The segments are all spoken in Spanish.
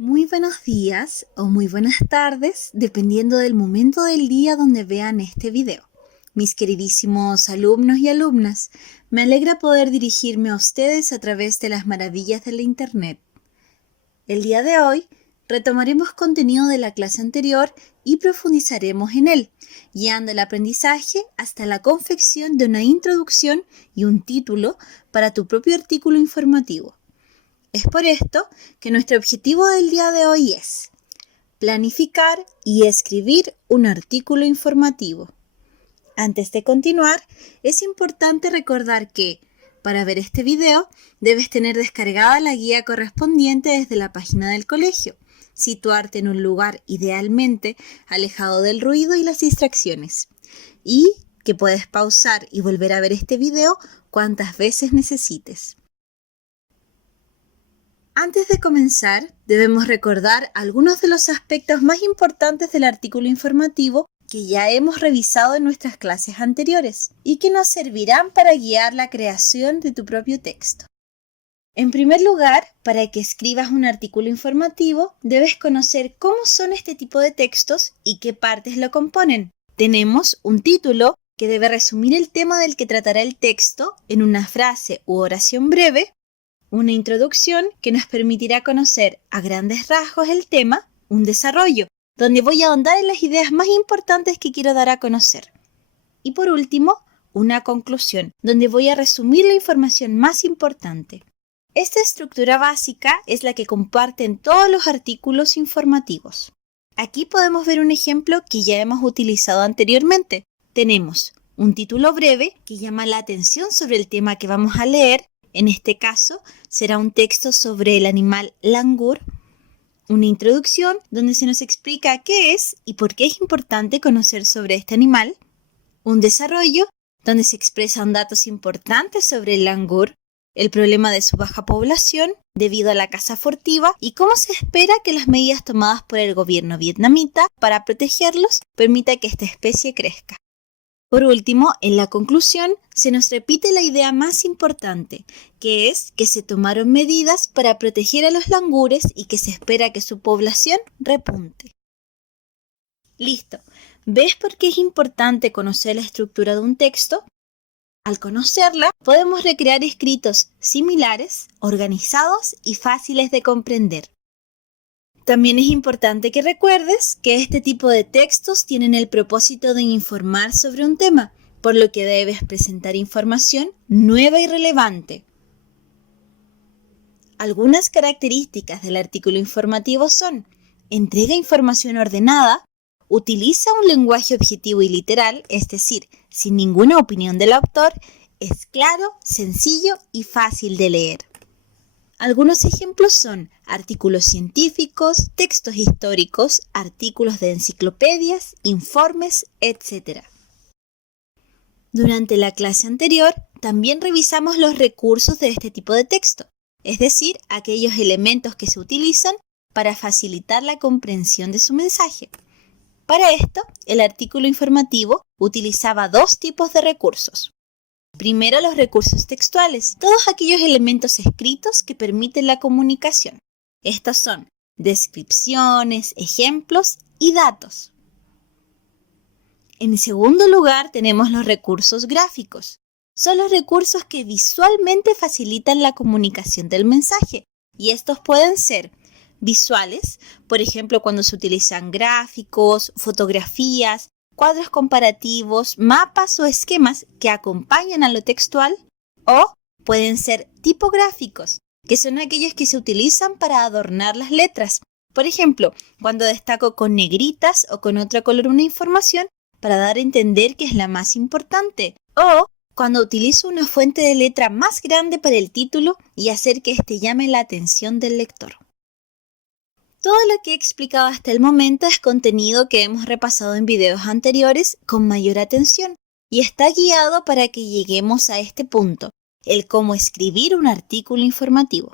Muy buenos días o muy buenas tardes, dependiendo del momento del día donde vean este video. Mis queridísimos alumnos y alumnas, me alegra poder dirigirme a ustedes a través de las maravillas de la Internet. El día de hoy retomaremos contenido de la clase anterior y profundizaremos en él, guiando el aprendizaje hasta la confección de una introducción y un título para tu propio artículo informativo. Es por esto que nuestro objetivo del día de hoy es planificar y escribir un artículo informativo. Antes de continuar, es importante recordar que, para ver este video, debes tener descargada la guía correspondiente desde la página del colegio, situarte en un lugar idealmente alejado del ruido y las distracciones, y que puedes pausar y volver a ver este video cuantas veces necesites. Antes de comenzar, debemos recordar algunos de los aspectos más importantes del artículo informativo que ya hemos revisado en nuestras clases anteriores y que nos servirán para guiar la creación de tu propio texto. En primer lugar, para que escribas un artículo informativo, debes conocer cómo son este tipo de textos y qué partes lo componen. Tenemos un título que debe resumir el tema del que tratará el texto en una frase u oración breve, una introducción que nos permitirá conocer a grandes rasgos el tema, un desarrollo, donde voy a ahondar en las ideas más importantes que quiero dar a conocer. Y por último, una conclusión, donde voy a resumir la información más importante. Esta estructura básica es la que comparten todos los artículos informativos. Aquí podemos ver un ejemplo que ya hemos utilizado anteriormente. Tenemos un título breve que llama la atención sobre el tema que vamos a leer. En este caso, será un texto sobre el animal langur, una introducción donde se nos explica qué es y por qué es importante conocer sobre este animal, un desarrollo donde se expresan datos importantes sobre el langur, el problema de su baja población debido a la caza furtiva y cómo se espera que las medidas tomadas por el gobierno vietnamita para protegerlos permita que esta especie crezca. Por último, en la conclusión, se nos repite la idea más importante, que es que se tomaron medidas para proteger a los langures y que se espera que su población repunte. Listo. ¿Ves por qué es importante conocer la estructura de un texto? Al conocerla, podemos recrear escritos similares, organizados y fáciles de comprender. También es importante que recuerdes que este tipo de textos tienen el propósito de informar sobre un tema, por lo que debes presentar información nueva y relevante. Algunas características del artículo informativo son: entrega información ordenada, utiliza un lenguaje objetivo y literal, es decir, sin ninguna opinión del autor, es claro, sencillo y fácil de leer. Algunos ejemplos son artículos científicos, textos históricos, artículos de enciclopedias, informes, etc. Durante la clase anterior, también revisamos los recursos de este tipo de texto, es decir, aquellos elementos que se utilizan para facilitar la comprensión de su mensaje. Para esto, el artículo informativo utilizaba dos tipos de recursos. Primero, los recursos textuales, todos aquellos elementos escritos que permiten la comunicación. Estos son descripciones, ejemplos y datos. En segundo lugar, tenemos los recursos gráficos. Son los recursos que visualmente facilitan la comunicación del mensaje, y estos pueden ser visuales, por ejemplo, cuando se utilizan gráficos, fotografías, cuadros comparativos, mapas o esquemas que acompañan a lo textual, o pueden ser tipográficos, que son aquellos que se utilizan para adornar las letras. Por ejemplo, cuando destaco con negritas o con otro color una información para dar a entender que es la más importante, o cuando utilizo una fuente de letra más grande para el título y hacer que éste llame la atención del lector. Todo lo que he explicado hasta el momento es contenido que hemos repasado en videos anteriores con mayor atención y está guiado para que lleguemos a este punto, el cómo escribir un artículo informativo.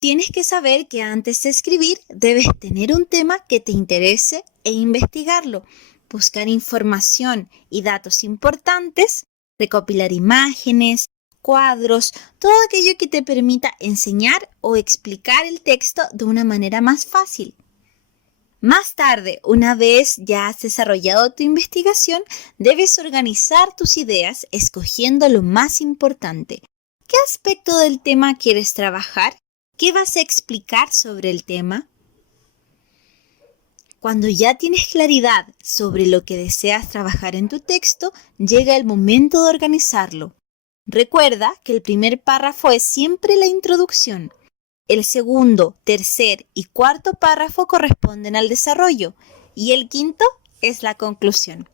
Tienes que saber que antes de escribir debes tener un tema que te interese e investigarlo, buscar información y datos importantes, recopilar imágenes, cuadros, todo aquello que te permita enseñar o explicar el texto de una manera más fácil. Más tarde, una vez ya has desarrollado tu investigación, debes organizar tus ideas escogiendo lo más importante. ¿Qué aspecto del tema quieres trabajar? ¿Qué vas a explicar sobre el tema? Cuando ya tienes claridad sobre lo que deseas trabajar en tu texto, llega el momento de organizarlo. Recuerda que el primer párrafo es siempre la introducción. El segundo, tercer y cuarto párrafo corresponden al desarrollo y el quinto es la conclusión.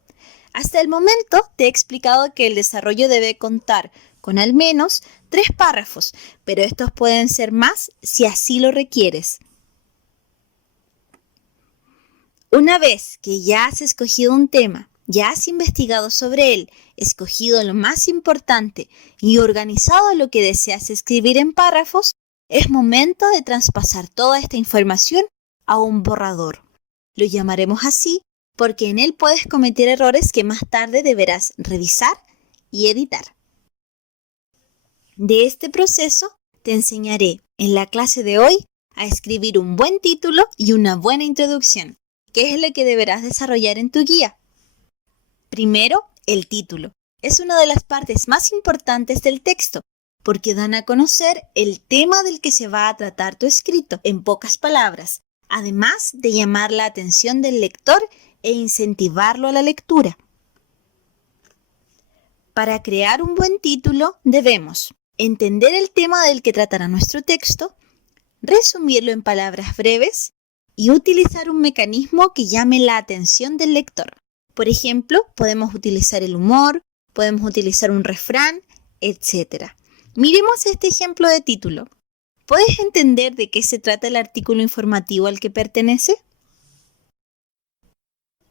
Hasta el momento te he explicado que el desarrollo debe contar con al menos 3 párrafos, pero estos pueden ser más si así lo requieres. Una vez que ya has escogido un tema, ya has investigado sobre él, escogido lo más importante y organizado lo que deseas escribir en párrafos, es momento de traspasar toda esta información a un borrador. Lo llamaremos así porque en él puedes cometer errores que más tarde deberás revisar y editar. De este proceso te enseñaré en la clase de hoy a escribir un buen título y una buena introducción, que es lo que deberás desarrollar en tu guía. Primero, el título. Es una de las partes más importantes del texto, porque dan a conocer el tema del que se va a tratar tu escrito, en pocas palabras, además de llamar la atención del lector e incentivarlo a la lectura. Para crear un buen título debemos entender el tema del que tratará nuestro texto, resumirlo en palabras breves y utilizar un mecanismo que llame la atención del lector. Por ejemplo, podemos utilizar el humor, podemos utilizar un refrán, etc. Miremos este ejemplo de título. ¿Puedes entender de qué se trata el artículo informativo al que pertenece?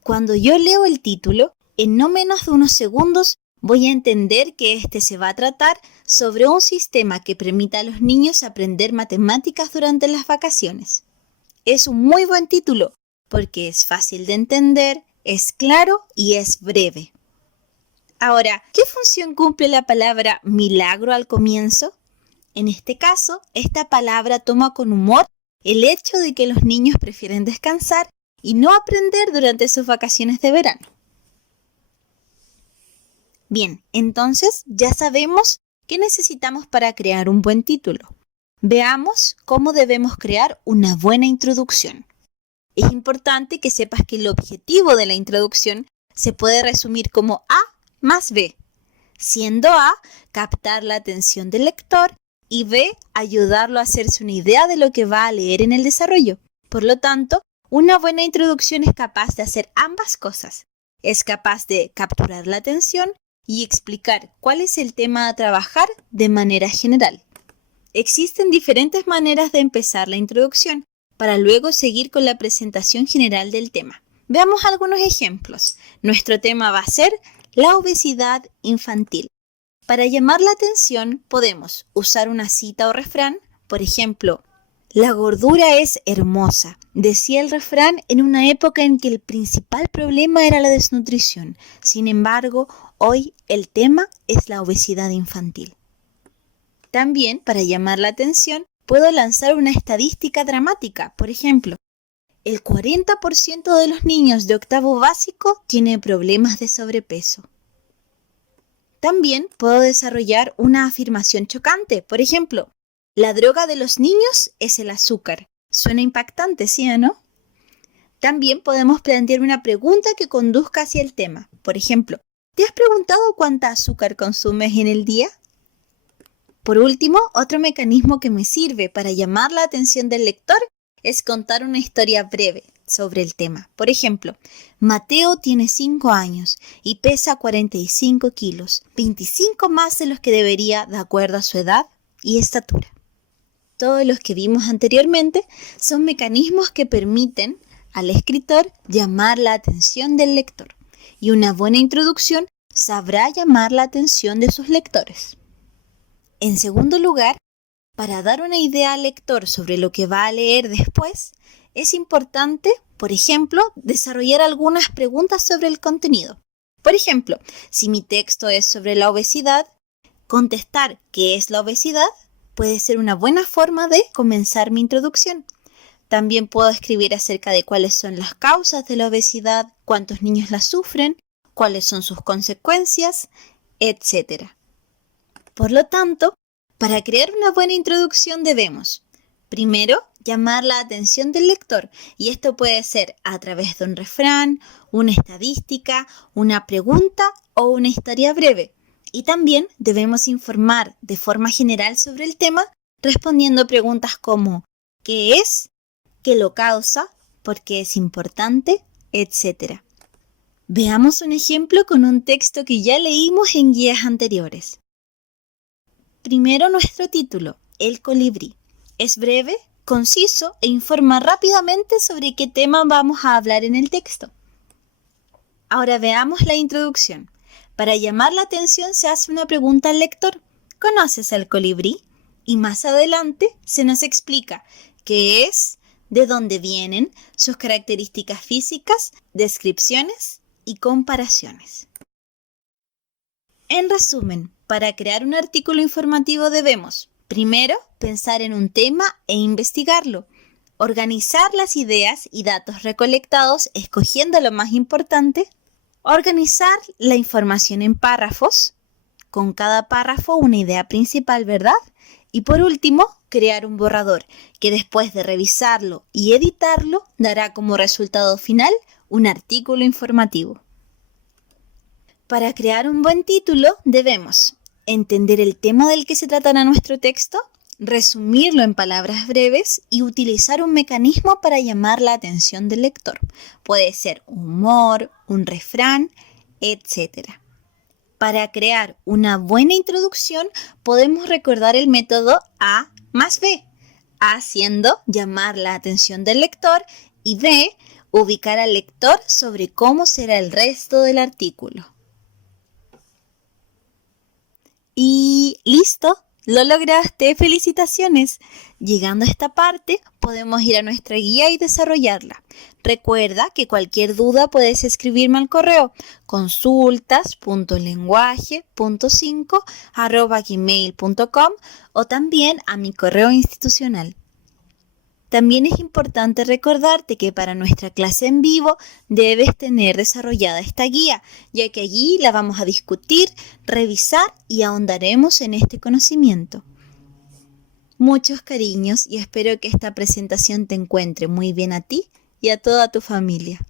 Cuando yo leo el título, en no menos de unos segundos voy a entender que este se va a tratar sobre un sistema que permita a los niños aprender matemáticas durante las vacaciones. Es un muy buen título porque es fácil de entender, es claro y es breve. Ahora, ¿qué función cumple la palabra milagro al comienzo? En este caso, esta palabra toma con humor el hecho de que los niños prefieren descansar y no aprender durante sus vacaciones de verano. Bien, entonces ya sabemos qué necesitamos para crear un buen título. Veamos cómo debemos crear una buena introducción. Es importante que sepas que el objetivo de la introducción se puede resumir como A más B, siendo A captar la atención del lector y B ayudarlo a hacerse una idea de lo que va a leer en el desarrollo. Por lo tanto, una buena introducción es capaz de hacer ambas cosas. Es capaz de capturar la atención y explicar cuál es el tema a trabajar de manera general. Existen diferentes maneras de empezar la introducción para luego seguir con la presentación general del tema. Veamos algunos ejemplos. Nuestro tema va a ser la obesidad infantil. Para llamar la atención podemos usar una cita o refrán, por ejemplo, la gordura es hermosa, decía el refrán en una época en que el principal problema era la desnutrición. Sin embargo, hoy el tema es la obesidad infantil. También, para llamar la atención, puedo lanzar una estadística dramática. Por ejemplo, el 40% de los niños de octavo básico tiene problemas de sobrepeso. También puedo desarrollar una afirmación chocante. Por ejemplo, la droga de los niños es el azúcar. Suena impactante, ¿sí o no? También podemos plantear una pregunta que conduzca hacia el tema. Por ejemplo, ¿te has preguntado cuánta azúcar consumes en el día? Por último, otro mecanismo que me sirve para llamar la atención del lector es contar una historia breve sobre el tema. Por ejemplo, Mateo tiene 5 años y pesa 45 kilos, 25 más de los que debería de acuerdo a su edad y estatura. Todos los que vimos anteriormente son mecanismos que permiten al escritor llamar la atención del lector, y una buena introducción sabrá llamar la atención de sus lectores. En segundo lugar, para dar una idea al lector sobre lo que va a leer después, es importante, por ejemplo, desarrollar algunas preguntas sobre el contenido. Por ejemplo, si mi texto es sobre la obesidad, Contestar qué es la obesidad puede ser una buena forma de comenzar mi introducción. También puedo escribir acerca de cuáles son las causas de la obesidad, cuántos niños la sufren, cuáles son sus consecuencias, etc. Por lo tanto, para crear una buena introducción debemos, primero, llamar la atención del lector, y esto puede ser a través de un refrán, una estadística, una pregunta o una historia breve. Y también debemos informar de forma general sobre el tema, respondiendo preguntas como ¿qué es?, ¿qué lo causa?, ¿por qué es importante?, etc. Veamos un ejemplo con un texto que ya leímos en guías anteriores. Primero, nuestro título, El colibrí. Es breve, conciso e informa rápidamente sobre qué tema vamos a hablar en el texto. Ahora veamos la introducción. Para llamar la atención se hace una pregunta al lector. ¿Conoces al colibrí? Y más adelante se nos explica qué es, de dónde vienen, sus características físicas, descripciones y comparaciones. En resumen, para crear un artículo informativo debemos, primero, pensar en un tema e investigarlo, organizar las ideas y datos recolectados escogiendo lo más importante, organizar la información en párrafos, con cada párrafo una idea principal, ¿verdad? Y por último, crear un borrador que después de revisarlo y editarlo dará como resultado final un artículo informativo. Para crear un buen título debemos entender el tema del que se tratará nuestro texto, resumirlo en palabras breves y utilizar un mecanismo para llamar la atención del lector. Puede ser humor, un refrán, etc. Para crear una buena introducción podemos recordar el método A más B. A siendo llamar la atención del lector y B, ubicar al lector sobre cómo será el resto del artículo. Y listo, lo lograste, felicitaciones. Llegando a esta parte, podemos ir a nuestra guía y desarrollarla. Recuerda que cualquier duda puedes escribirme al correo consultas.lenguaje.5@gmail.com o también a mi correo institucional. También es importante recordarte que para nuestra clase en vivo debes tener desarrollada esta guía, ya que allí la vamos a discutir, revisar y ahondaremos en este conocimiento. Muchos cariños y espero que esta presentación te encuentre muy bien a ti y a toda tu familia.